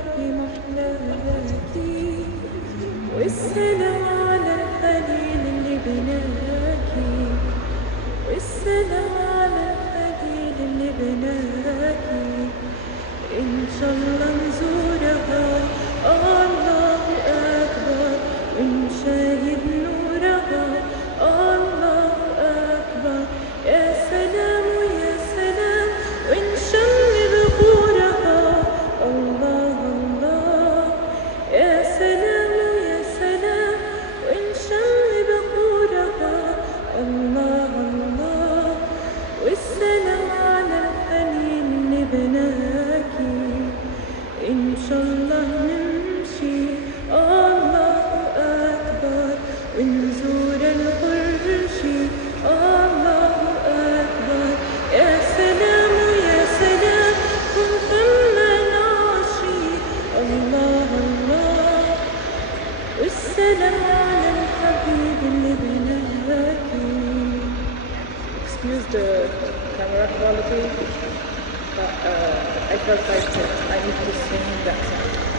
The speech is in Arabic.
ربي محلاكي، والسلام على الخليل اللي بناكي، والسلام على الخليل اللي بناكي. إن شاء الله نزورها الله أكبر، ونشاهد نورها الله أكبر. يا سلام ويا سلام، ونشم بخورها الله الله. يا سلام ويا سلام، ونشم بخورها الله الله. والسلام على الخليل اللي بناكي. إن شاء الله نمشي الله أكبر، ونزور القرشي الله أكبر. يا سلام ويا سلام، كن ثم نعشي الله الله. والسلام على الحبيب اللي بناكي. Excuse the camera quality, but I felt like I need to sing that song.